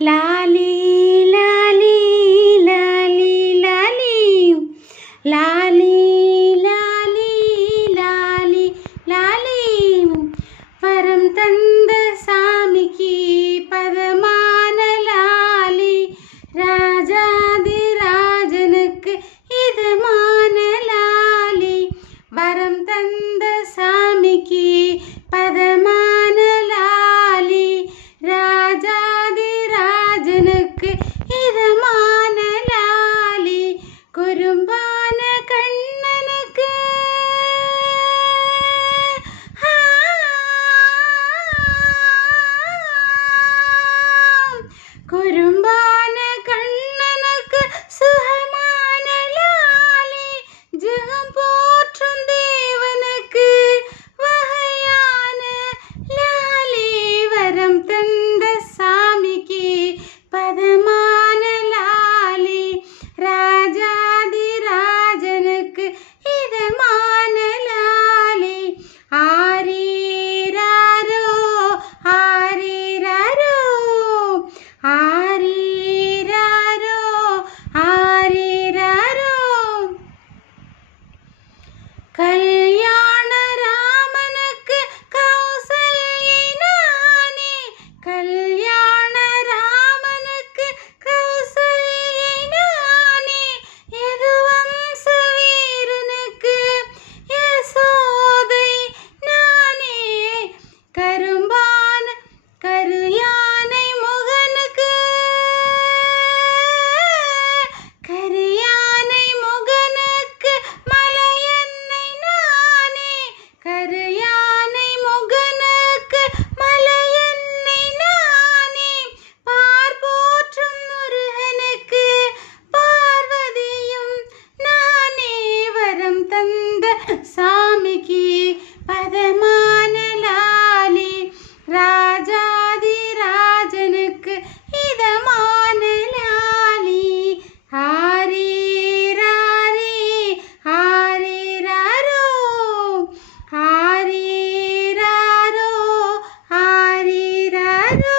லாலி லாலி லாலி லாலி லாலி லாலி லாலி லாலி வரம் தந்த சாமிக்கு பதமான லாலி ராஜாதி ராஜனுக்கு இதமான லாலி வரம் தந்த சாமிக்கு பதமான லாலி ராஜாதி ராஜனுக்கு இதமான லாலி குறும்பான கண்ணனுக்கு குறும்பான கண்ணனுக்கு சுகமான லாலி ஜெகம் போற்றும் தேவனுக்கு வகையான லாலி வரம் தந்த சாமிக்கு பதமான லாலி ராஜாதி ராஜனுக்கு இதமான லாலி ஆரீராரோ ஆரீராரோ ஆரீராரோ ஆரீராரோ கல்யாண ராமனுக்கு கௌசல்யை நானே கல்யாண ராமனுக்கு கௌசல்யை நானே யதுவம்ச வீரனுக்கு யசோதை நானே கரும்பான கருயானை முகனுக்கு கருயானை முகனுக்கு மலையன்னை நானே கருயானை முகனுக்கு மலையன்னை நானே பார்போற்றும் முருகனுக்கு பார்வதியும் நானே வரம் தந்த சாமிக்கு பதமான லாலி ராஜாதி ராஜனுக்கு இதமான லாலி ஆரீராரே ஆரீராரோ ஆரீராரோ ஆரீராரோ